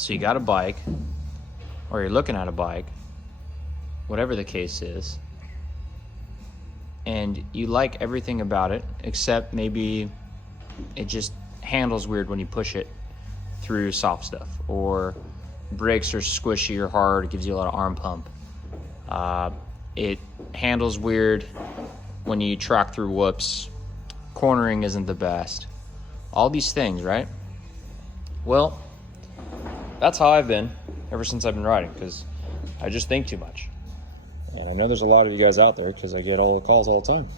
So you got a bike, or you're looking at a bike, whatever the case is, and you like everything about it, except maybe it just handles weird when you push it through soft stuff, or brakes are squishy or hard, it gives you a lot of arm pump. It handles weird when you track through whoops, cornering isn't the best. All these things, right? Well, that's how I've been ever since I've been riding, because I just think too much. And I know there's a lot of you guys out there, because I get all the calls all the time.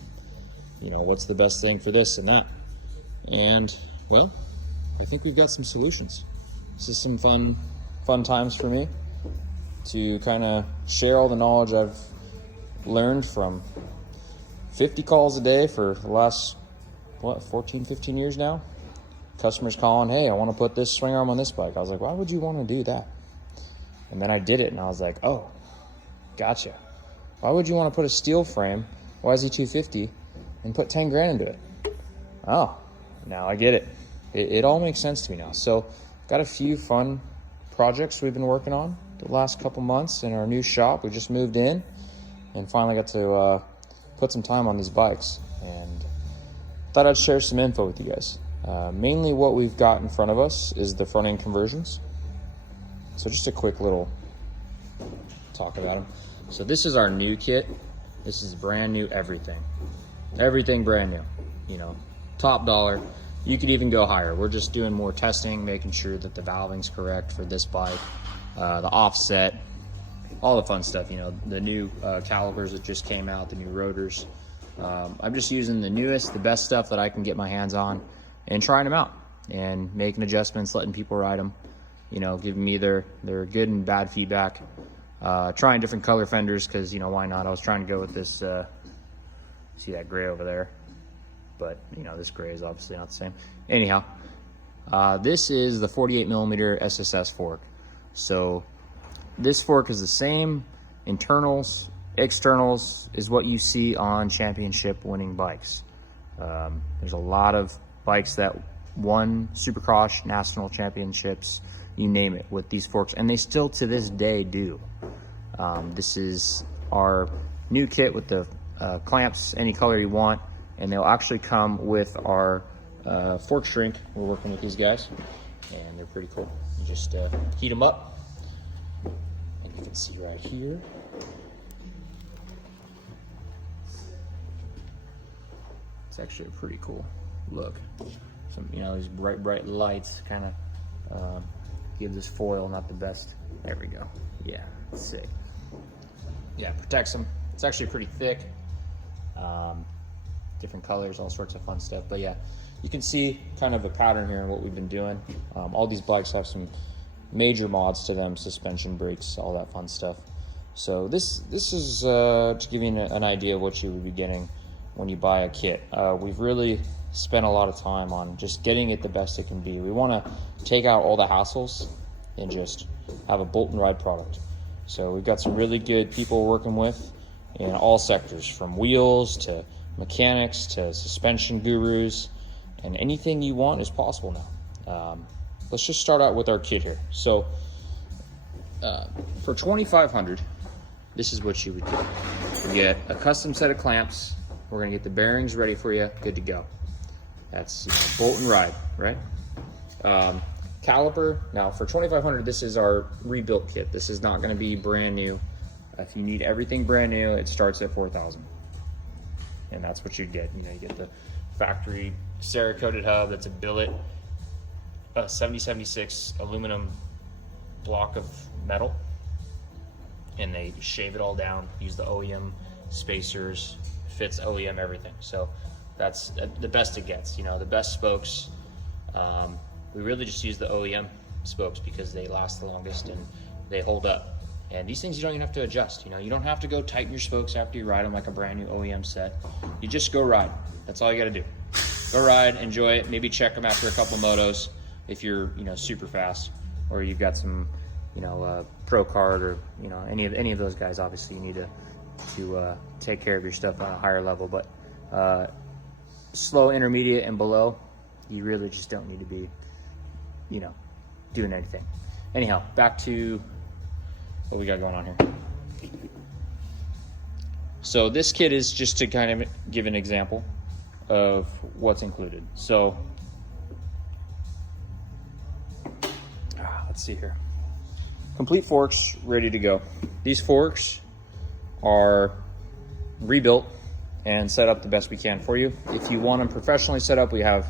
You know, what's the best thing for this and that? And, well, I think we've got some solutions. This is some fun times for me to kind of share all the knowledge I've learned from 50 calls a day for the last, 14, 15 years now. Customers calling, hey, I want to put this swing arm on this bike. I was like, why would you want to do that? And then I did it, and I was like, oh, gotcha. Why would you want to put a steel frame, YZ250, and put 10 grand into it? Oh, now I get it. It all makes sense to me now. So got a few fun projects we've been working on the last couple months in our new shop. We just moved in and finally got to put some time on these bikes, and thought I'd share some info with you guys. Mainly what we've got in front of us is the front end conversions. So just a quick little talk about them. So this is our new kit. This is brand new everything. Everything brand new, you know, top dollar. You could even go higher. We're just doing more testing, making sure that the valving's correct for this bike, the offset, all the fun stuff, you know, the new calipers that just came out, the new rotors. I'm just using the newest, the best stuff that I can get my hands on and trying them out and making adjustments, letting people ride them, you know, giving me their good and bad feedback. Trying different color fenders because, you know, why not? I was trying to go with this, see that gray over there? But, you know, this gray is obviously not the same. Anyhow, this is the 48 millimeter SSS fork. So this fork is the same internals, externals is what you see on championship winning bikes. There's a lot of bikes that won Supercross, national championships, you name it, with these forks, and they still to this day do. This is our new kit with the clamps, any color you want, and they'll actually come with our fork shrink. We're working with these guys, and they're pretty cool. You just heat them up, and you can see right here. It's actually a pretty cool look. Some, you know, these bright lights kind of give this foil not the best. There we go. Yeah, sick. Yeah, protects them. It's actually pretty thick. Different colors, all sorts of fun stuff. But yeah, you can see kind of a pattern here in what we've been doing. All these bikes have some major mods to them, suspension, brakes, all that fun stuff. So this is to give you an idea of what you would be getting when you buy a kit. We've really spent a lot of time on just getting it the best it can be. We want to take out all the hassles and just have a bolt and ride product. So we've got some really good people working with in all sectors, from wheels to mechanics to suspension gurus, and anything you want is possible now. Let's just start out with our kit here. So for $2,500, this is what you would get. You get a custom set of clamps. We're gonna get the bearings ready for you, good to go. That's, you know, bolt and ride, right? Caliper. Now for $2,500, this is our rebuilt kit. This is not gonna be brand new. If you need everything brand new, it starts at $4,000. And that's what you'd get. You know, you get the factory Cerakoted hub. That's a billet, a 7076 aluminum block of metal, and they shave it all down, use the OEM spacers, fits OEM everything. So that's the best it gets, you know, the best spokes. We really just use the OEM spokes because they last the longest and they hold up. And these things you don't even have to adjust. You know, you don't have to go tighten your spokes after you ride them like a brand new OEM set. You just go ride. That's all you got to do. Go ride, enjoy it. Maybe check them after a couple motos if you're, you know, super fast, or you've got some, you know, pro card, or, you know, any of those guys. Obviously, you need to take care of your stuff on a higher level. But slow, intermediate, and below, you really just don't need to be, you know, doing anything. anyhow, back to what we got going on here. So this kit is just to kind of give an example of what's included. So let's see here. Complete forks ready to go. These forks are rebuilt and set up the best we can for you. If you want them professionally set up, we have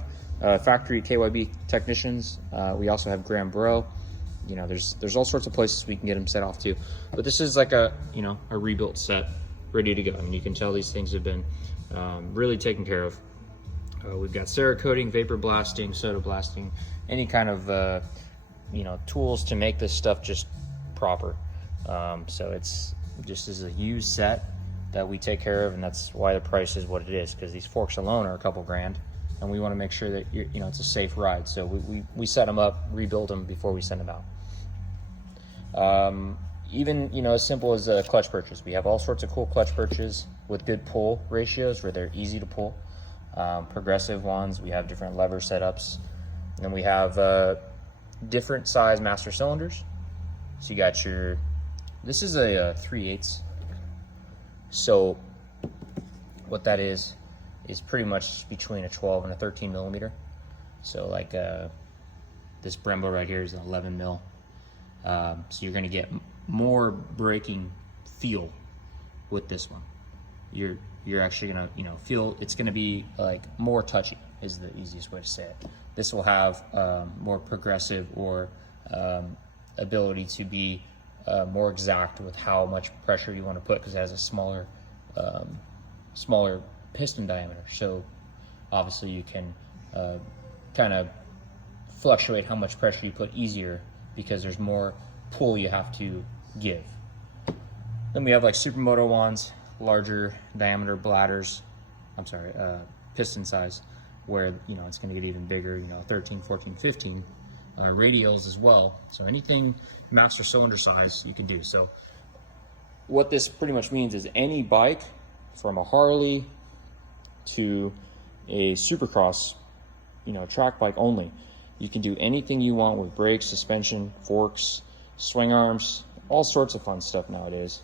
factory KYB technicians. We also have Graham Bro. You know, there's all sorts of places we can get them set off to. But this is like a rebuilt set, ready to go. I mean, you can tell these things have been really taken care of. We've got Cerakoting, vapor blasting, soda blasting, any kind of tools to make this stuff just proper. So it's just as a used set that we take care of, and that's why the price is what it is, because these forks alone are a couple grand, and we want to make sure that it's a safe ride. So we set them up, rebuild them before we send them out. Even as simple as a clutch purchase. We have all sorts of cool clutch purchases with good pull ratios where they're easy to pull. Progressive ones. We have different lever setups, and then we have different size master cylinders. So you got this is a 3/8. So what that is pretty much between a 12 and a 13 millimeter. So like this Brembo right here is an 11 mil. So you're gonna get more braking feel with this one. You're actually gonna feel it's gonna be like more touchy is the easiest way to say it. This will have more progressive or ability to be more exact with how much pressure you want to put, because it has a smaller piston diameter. So obviously you can kind of fluctuate how much pressure you put easier because there's more pull you have to give. Then we have like Supermoto ones, larger diameter bladders, piston size, where it's going to get even bigger, 13, 14, 15. Radials as well. So anything master cylinder size you can do. So what this pretty much means is any bike from a Harley to a Supercross, track bike only, you can do anything you want with brakes, suspension, forks, swing arms, all sorts of fun stuff nowadays.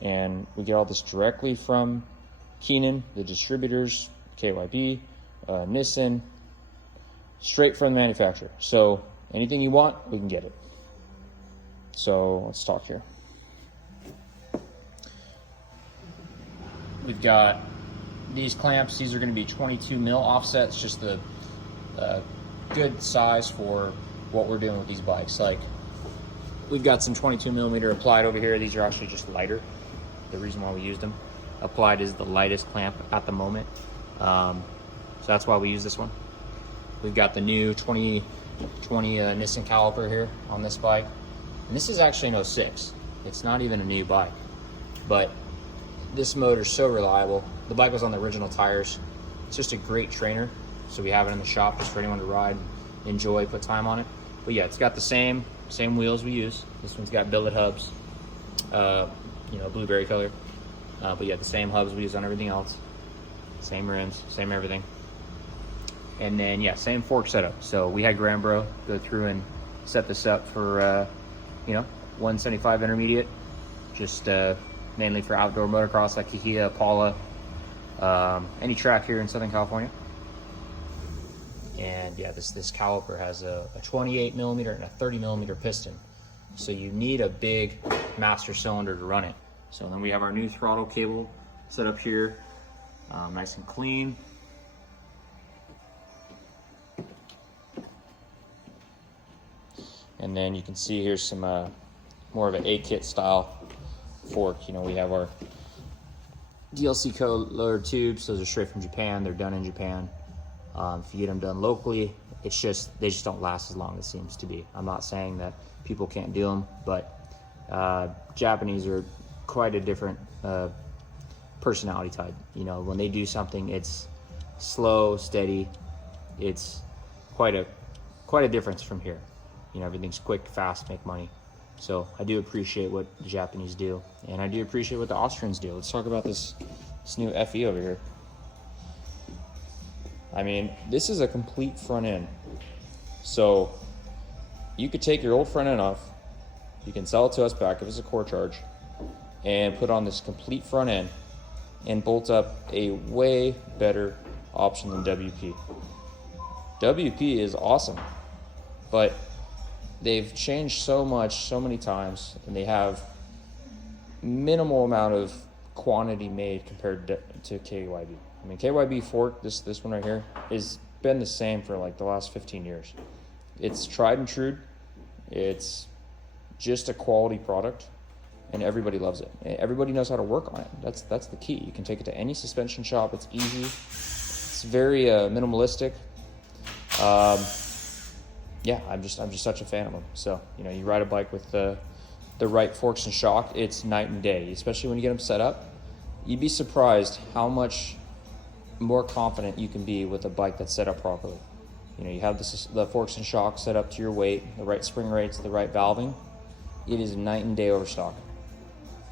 And we get all this directly from Keenan, the distributors, KYB, Nissan, straight from the manufacturer. So anything you want, we can get it. So let's talk here. We've got these clamps. These are going to be 22 mil offsets, just the good size for what we're doing with these bikes. Like we've got some 22 millimeter applied over here. These are actually just lighter. The reason why we used them. Applied is the lightest clamp at the moment. So that's why we use this one. We've got the new 2020 Nissan caliper here on this bike. And this is actually an 06. It's not even a new bike. But this motor's so reliable. The bike was on the original tires. It's just a great trainer. So we have it in the shop just for anyone to ride, enjoy, put time on it. But yeah, it's got the same wheels we use. This one's got billet hubs, blueberry color. But yeah, the same hubs we use on everything else. Same rims, same everything. And then yeah, same fork setup. So we had Graham Bro go through and set this up for 175 intermediate, just mainly for outdoor motocross like Kahia, Paula, any track here in Southern California. And yeah, this caliper has a 28 millimeter and a 30 millimeter piston. So you need a big master cylinder to run it. So then we have our new throttle cable set up here, nice and clean. And then you can see here's some more of an A-kit style fork. We have our DLC code loader tubes. Those are straight from Japan. They're done in Japan. If you get them done locally, they just don't last as long as it seems to be. I'm not saying that people can't do them, but Japanese are quite a different personality type. When they do something, it's slow, steady. It's quite a difference from here. Everything's quick, fast, make money. So I do appreciate what the Japanese do, and I do appreciate what the Austrians do. Let's talk about this new FE over here. I mean, this is a complete front end. So you could take your old front end off, You can sell it to us back if it's a core charge and put on this complete front end and bolt up a way better option than WP. WP is awesome, but they've changed so much, so many times, and they have minimal amount of quantity made compared to KYB. I mean, KYB fork, this one right here, has been the same for like the last 15 years. It's tried and true. It's just a quality product, and everybody loves it. Everybody knows how to work on it. That's the key. You can take it to any suspension shop. It's easy. It's very minimalistic. Yeah, I'm just such a fan of them. So, you know, you ride a bike with the right forks and shock, it's night and day, especially when you get them set up. You'd be surprised how much more confident you can be with a bike that's set up properly. You know, you have the forks and shock set up to your weight, the right spring rates, the right valving. It is night and day over stock.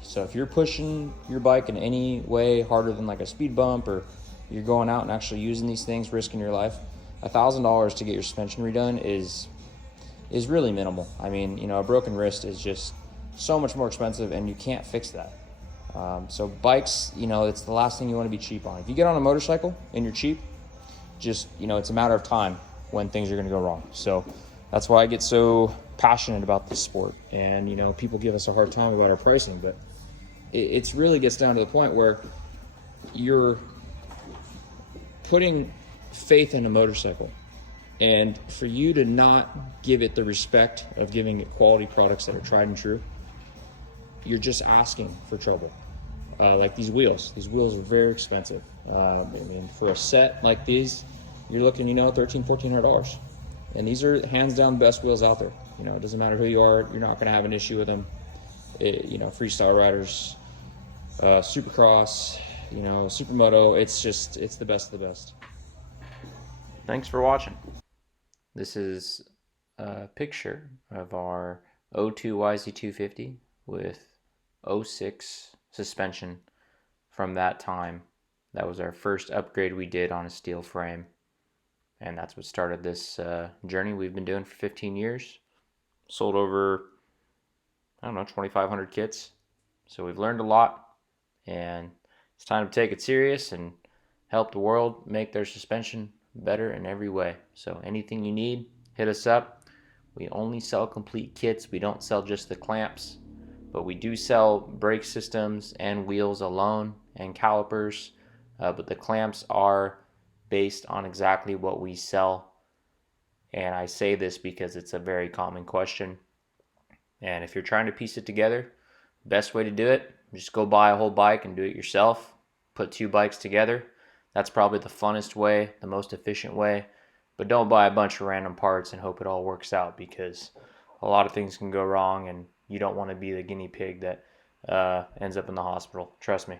So if you're pushing your bike in any way harder than like a speed bump, or you're going out and actually using these things, risking your life, $1,000 to get your suspension redone is really minimal. I mean, you know, a broken wrist is just so much more expensive, and you can't fix that. So bikes, you know, it's the last thing you want to be cheap on. If you get on a motorcycle and you're cheap, just, you know, it's a matter of time when things are going to go wrong. So that's why I get so passionate about this sport. And, you know, people give us a hard time about our pricing, but it really gets down to the point where you're putting faith in a motorcycle, and for you to not give it the respect of giving it quality products that are tried and true, you're just asking for trouble. Like these wheels are very expensive. I mean, for a set like these, you're looking, you know, $1,400. And these are hands down the best wheels out there. You know, it doesn't matter who you are, you're not going to have an issue with them. You know, freestyle riders, supercross, you know, supermoto, it's the best of the best. Thanks for watching. This is a picture of our 02 YZ250 with 06 suspension from that time. That was our first upgrade we did on a steel frame, and that's what started this journey we've been doing for 15 years. Sold over, I don't know, 2,500 kits. So we've learned a lot, and it's time to take it serious and help the world make their suspension better in every way. So anything you need, hit us up. We only sell complete kits. We don't sell just the clamps, but we do sell brake systems and wheels alone and calipers. But the clamps are based on exactly what we sell. And I say this because it's a very common question. And if you're trying to piece it together, best way to do it, just go buy a whole bike and do it yourself. Put two bikes together. That's probably the funnest way, the most efficient way. But don't buy a bunch of random parts and hope it all works out, because a lot of things can go wrong, and you don't want to be the guinea pig that ends up in the hospital. Trust me.